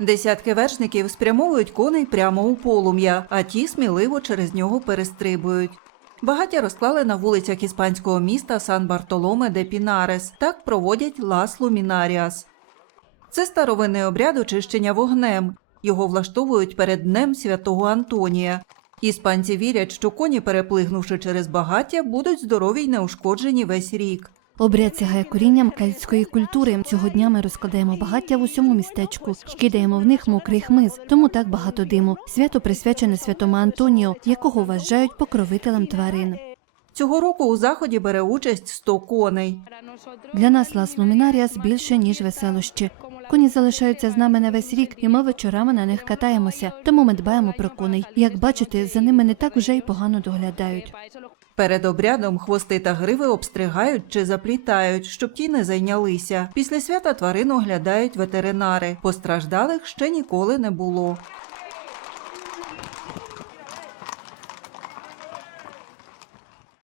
Десятки вершників спрямовують коней прямо у полум'я, а ті сміливо через нього перестрибують. Багаття розклали на вулицях іспанського міста Сан Бартоломе де Пінарес. Так проводять Лас Лумінаріас. Це старовинний обряд очищення вогнем. Його влаштовують перед Днем Святого Антонія. Іспанці вірять, що коні, переплигнувши через багаття, будуть здорові й неушкоджені весь рік. Обряд сягає корінням кельтської культури. Цього дня ми розкладаємо багаття в усьому містечку і кидаємо в них мокрий хмиз, тому так багато диму. Свято присвячене святому Антоніо, якого вважають покровителем тварин. Цього року у заході бере участь 100 коней. Для нас Лас Лумінаріас більше ніж веселощі. Коні залишаються з нами на весь рік, і ми вечорами на них катаємося. Тому ми дбаємо про коней. Як бачите, за ними не так вже й погано доглядають. Перед обрядом хвости та гриви обстригають чи заплітають, щоб ті не зайнялися. Після свята тварин оглядають ветеринари. Постраждалих ще ніколи не було.